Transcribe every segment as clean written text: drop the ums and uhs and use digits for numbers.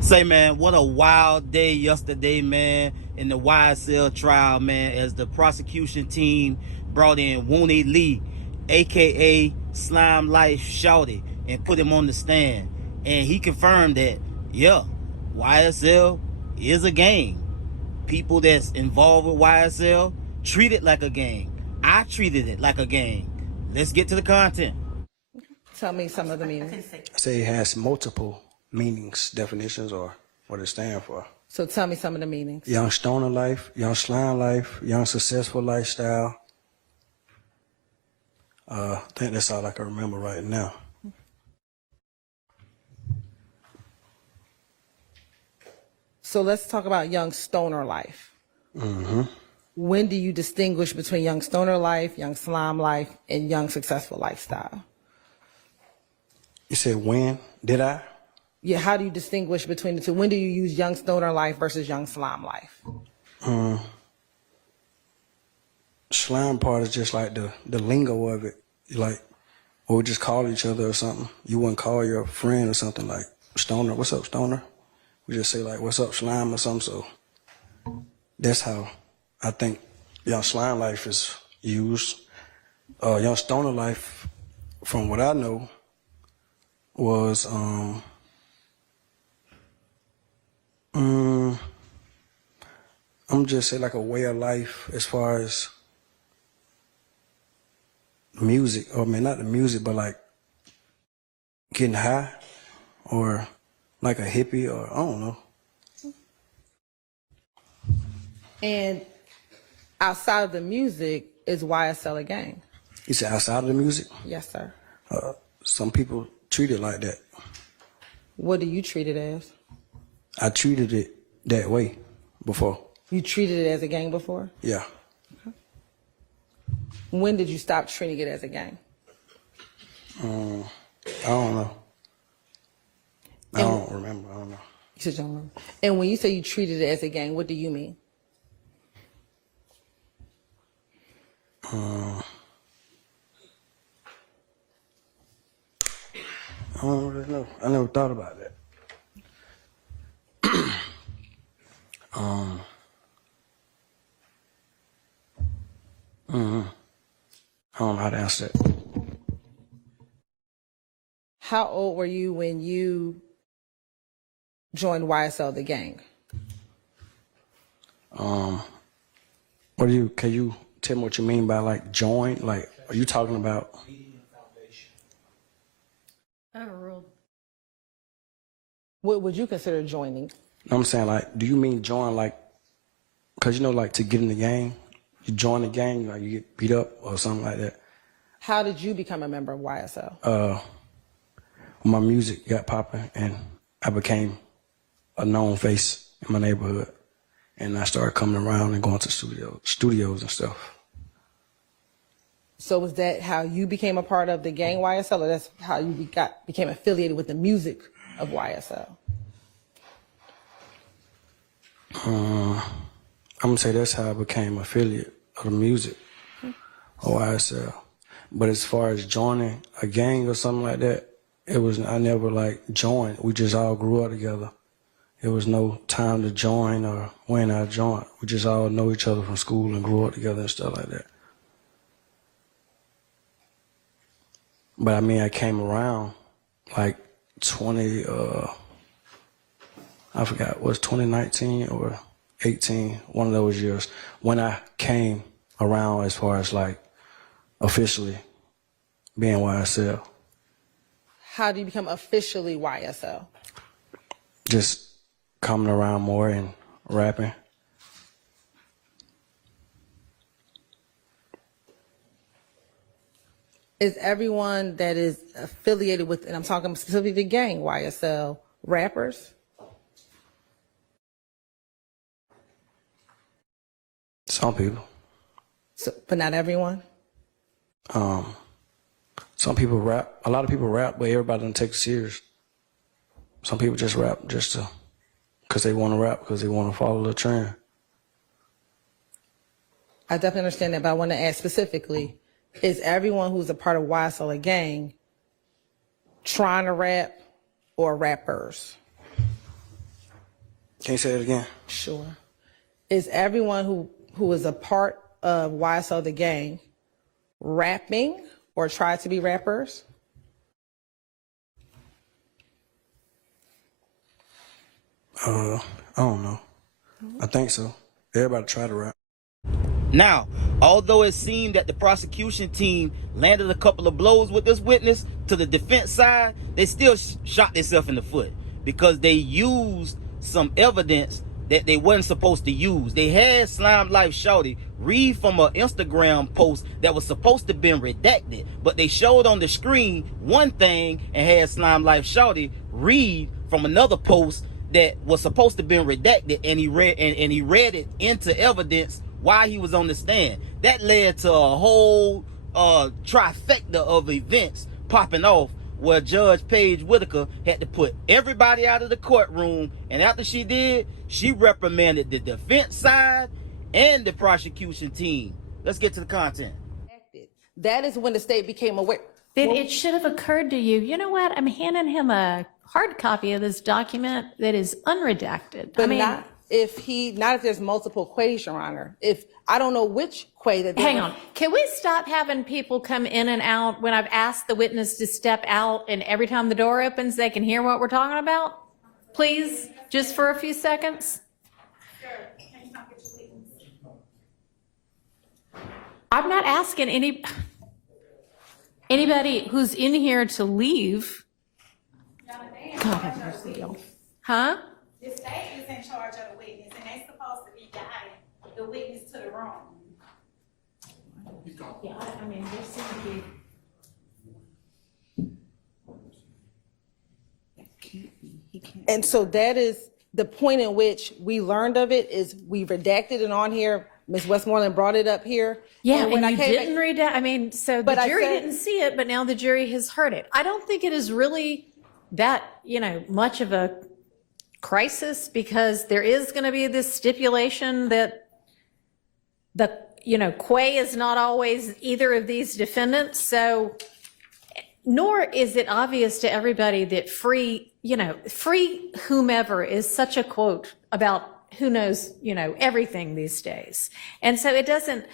Say, man, what a wild day yesterday, man, in the YSL trial, man, as the prosecution team brought in Wunnie Lee, aka SlimeLife Shawty, and put him on the stand. And he confirmed that, yeah, YSL is a gang. People that's involved with YSL treat it like a gang. I treated it like a gang. Let's get to the content. Tell me some of the meanings. I say it has multiple meanings, definitions, or what it stands for. So tell me some of the meanings. Young stoner life, young slime life, young successful lifestyle. I think that's all I can remember right now. So let's talk about young stoner life. Mm-hmm. When do you distinguish between young stoner life, young slime life, and young successful lifestyle? You said when? Did I? Yeah, how do you distinguish between the two? When do you use young stoner life versus young slime life? Slime part is just like the lingo of it. Like, we would just call each other or something. You wouldn't call your friend or something like, stoner, what's up, stoner? We just say like, what's up, slime or something. So that's how I think young slime life is used. Young stoner life, from what I know, was I'm just say like a way of life as far as music, or I mean not the music, but like getting high, or like a hippie, or I don't know. And outside of the music, is YSL a gang? You said outside of the music? Yes, sir. Some people treat it like that. What do you treat it as? I treated it that way before. You treated it as a gang before? Yeah. Okay. When did you stop treating it as a gang? I don't know. I don't remember. I don't know. You said you don't remember. And when you say you treated it as a gang, what do you mean? I don't really know. I never thought about that. I don't know how to answer that. How old were you when you joined YSL, the gang? Can you tell me what you mean by like join? Like, are you talking about? What would you consider joining? I'm saying, like, do you mean join like, cause you know, like to get in the gang, you join the gang, like you get beat up or something like that. How did you become a member of YSL? My music got popping and I became a known face in my neighborhood, and I started coming around and going to studios and stuff. So was that how you became a part of the gang YSL, or that's how you became affiliated with the music of YSL? I'm gonna say that's how I became affiliate of the music of YSL. But as far as joining a gang or something like that, I never like joined. We just all grew up together. There was no time to join or when I joined. We just all know each other from school and grew up together and stuff like that. But I mean, I came around like I forgot, was 2019 or 18, one of those years, when I came around as far as like officially being YSL. How do you become officially YSL? Just coming around more and rapping. Is everyone that is affiliated with, and I'm talking specifically the gang YSL, rappers? Some people. So, but not everyone? Some people rap. A lot of people rap, but everybody doesn't take it serious. Some people just rap because they want to rap, because they want to follow the trend. I definitely understand that, but I want to ask specifically, is everyone who's a part of YSL a gang trying to rap or rappers? Can you say it again? Sure. Is everyone who is a part of YSL the gang rapping or tried to be rappers? I don't know. I think so. Everybody try to rap. Now, although it seemed that the prosecution team landed a couple of blows with this witness to the defense side, they still shot themselves in the foot because they used some evidence that they wasn't supposed to use. They had SlimeLife Shawty read from an Instagram post that was supposed to have been redacted, but they showed on the screen one thing and had SlimeLife Shawty read from another post that was supposed to have been redacted, and he read it into evidence while he was on the stand. That led to a whole trifecta of events popping off where Judge Paige Whitaker had to put everybody out of the courtroom, and after she did, she reprimanded the defense side and the prosecution team. Let's get to the content. That is when the state became aware. Then it should have occurred to you, you know what, I'm handing him a hard copy of this document that is unredacted. But not if there's multiple Quays, Your Honor. If I don't know which Quay that. Hang on. Can we stop having people come in and out when I've asked the witness to step out, and every time the door opens, they can hear what we're talking about? Please, just for a few seconds. I'm not asking anybody who's in here to leave. God have mercy, y'all. Huh? The state is in charge of the witness, and they're supposed to be guiding the witness to the room. Yeah, I mean, there seems to be. And so that is the point in which we learned of it, is we redacted it on here. Ms. Westmoreland brought it up here. Yeah, and when and you didn't back, read it. I mean, so the jury didn't see it, but now the jury has heard it. I don't think it is really that, much of a crisis, because there is going to be this stipulation that Quay is not always either of these defendants. So, nor is it obvious to everybody that free whomever is such a quote about who knows, everything these days. And so it doesn't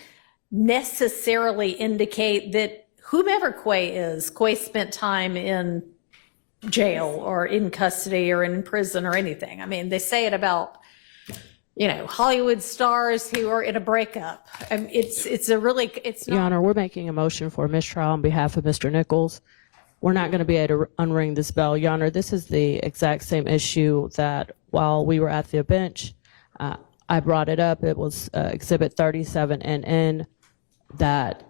necessarily indicate that whomever Quay spent time in jail or in custody or in prison or anything. I mean, they say it about, Hollywood stars who are in a breakup. It's not. Your Honor, we're making a motion for mistrial on behalf of Mr. Nichols. We're not going to be able to unring this bell. Your Honor, this is the exact same issue that while we were at the bench, I brought it up. It was Exhibit 37NN, that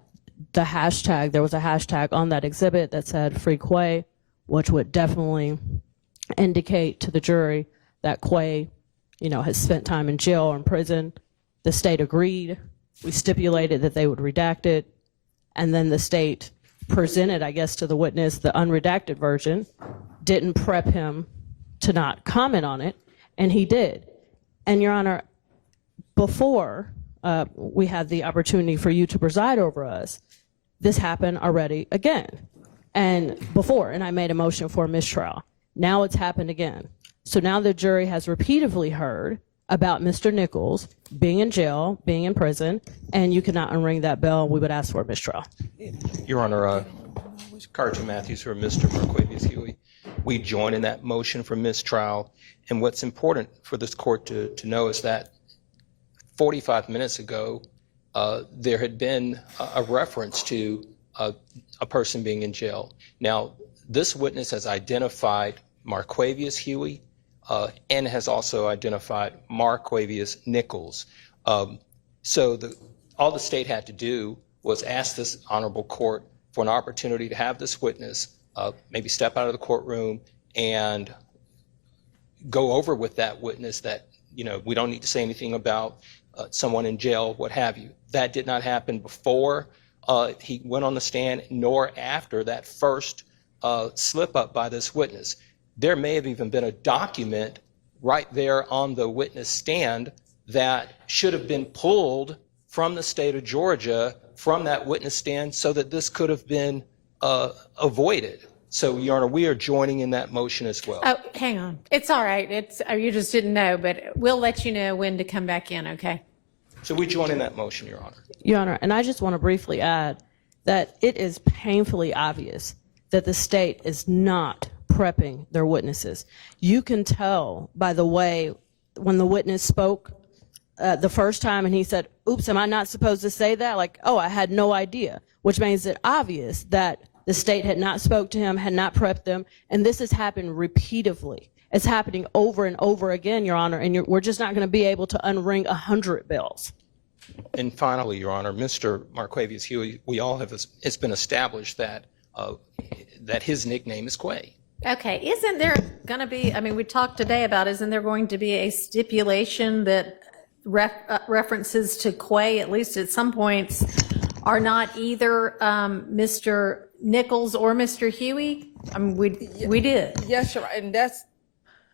there was a hashtag on that exhibit that said Free Quay, which would definitely indicate to the jury that Quay, has spent time in jail or in prison. The state agreed. We stipulated that they would redact it. And then the state presented, I guess, to the witness the unredacted version, didn't prep him to not comment on it, and he did. And Your Honor, before we had the opportunity for you to preside over us, this happened already again. And I made a motion for a mistrial. Now it's happened again. So now the jury has repeatedly heard about Mr. Nichols being in jail, being in prison, and you cannot unring that bell. We would ask for a mistrial. Your Honor, Carter Matthews or Mr. Marquavius Huey, we join in that motion for mistrial. And what's important for this court to know is that 45 minutes ago, there had been a reference to a person being in jail. Now, this witness has identified Marquavius Huey and has also identified Marquavius Nichols. So all the state had to do was ask this honorable court for an opportunity to have this witness maybe step out of the courtroom and go over with that witness that, we don't need to say anything about someone in jail, what have you. That did not happen before he went on the stand, nor after that first slip up by this witness. There may have even been a document right there on the witness stand that should have been pulled from the state of Georgia from that witness stand so that this could have been avoided. So, Your Honor, we are joining in that motion as well. Oh, hang on. It's all right. You just didn't know, but we'll let you know when to come back in, okay? So we join in that motion, Your Honor. Your Honor, and I just want to briefly add that it is painfully obvious that the state is not prepping their witnesses. You can tell by the way when the witness spoke the first time and he said, oops, am I not supposed to say that? Like, oh, I had no idea, which makes it obvious that the state had not spoke to him, had not prepped them, and this has happened repeatedly. It's happening over and over again, Your Honor, and we're just not going to be able to unring 100 bells. And finally, Your Honor, Mr. Marquavius Huey, we all have, it's been established that that his nickname is Quay. Okay, isn't there going to be, I mean, we talked today about, isn't there going to be a stipulation that references to Quay, at least at some points, are not either Mr. Nichols or Mr. Huey? I mean, we did. Yes, Your Honor, and that's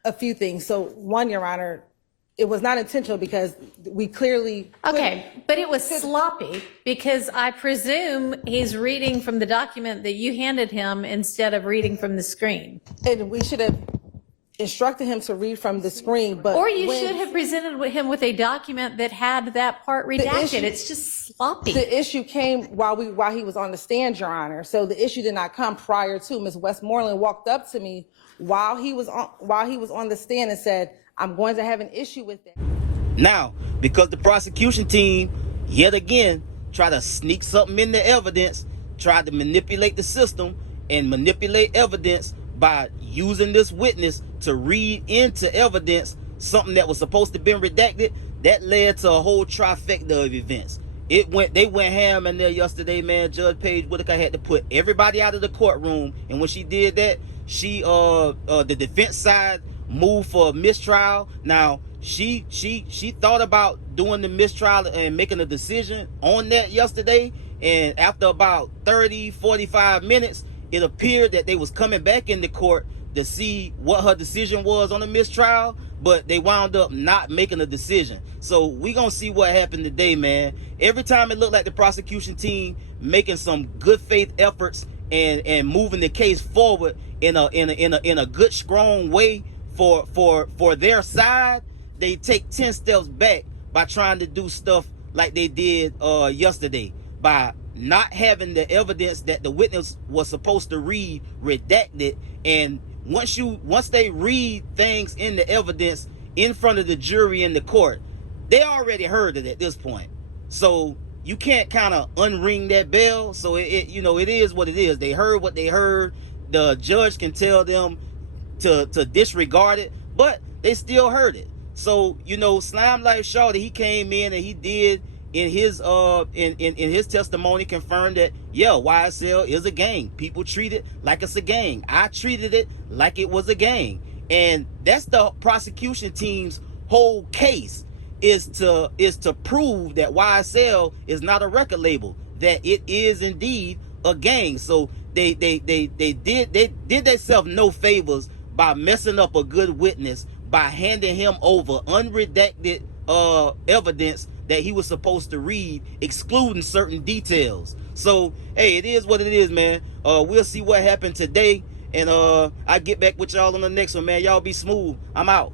a few things. So one, Your Honor, it was not intentional because we clearly. Okay, but it was sloppy because I presume he's reading from the document that you handed him instead of reading from the screen. And we should have instructed him to read from the screen, but. Or you should have presented him with a document that had that part redacted. It's just sloppy. The issue came while he was on the stand, Your Honor. So the issue did not come prior to. Ms. Westmoreland walked up to me while he was on the stand and said, I'm going to have an issue with that. Now, because the prosecution team, yet again, tried to sneak something in the evidence, tried to manipulate the system and manipulate evidence by using this witness to read into evidence something that was supposed to be redacted, that led to a whole trifecta of events. They went ham in there yesterday, man. Judge Paige Whitaker had to put everybody out of the courtroom, and when she did that, she the defense side moved for a mistrial. Now she thought about doing the mistrial and making a decision on that yesterday, and after about 30-45 minutes, it appeared that they was coming back into court to see what her decision was on the mistrial, but they wound up not making a decision. So we gonna see what happened today, man. Every time it looked like the prosecution team making some good faith efforts and moving the case forward in a good strong way for their side, they take 10 steps back by trying to do stuff like they did yesterday, by not having the evidence that the witness was supposed to read redacted. And once they read things in the evidence in front of the jury in the court, they already heard it at this point. So you can't kind of unring that bell. So it is what it is. They heard what they heard. The judge can tell them to disregard it, but they still heard it. So, SlimeLife Shawty, he came in and he did in his in his testimony confirmed that, yeah, YSL is a gang. People treat it like it's a gang. I treated it like it was a gang. And that's the prosecution team's whole case, is to prove that YSL is not a record label, that it is indeed a gang. So they did themselves no favors by messing up a good witness, by handing him over unredacted evidence that he was supposed to read, excluding certain details. So, hey, it is what it is, man. We'll see what happened today, and I get back with y'all on the next one, man. Y'all be smooth. I'm out.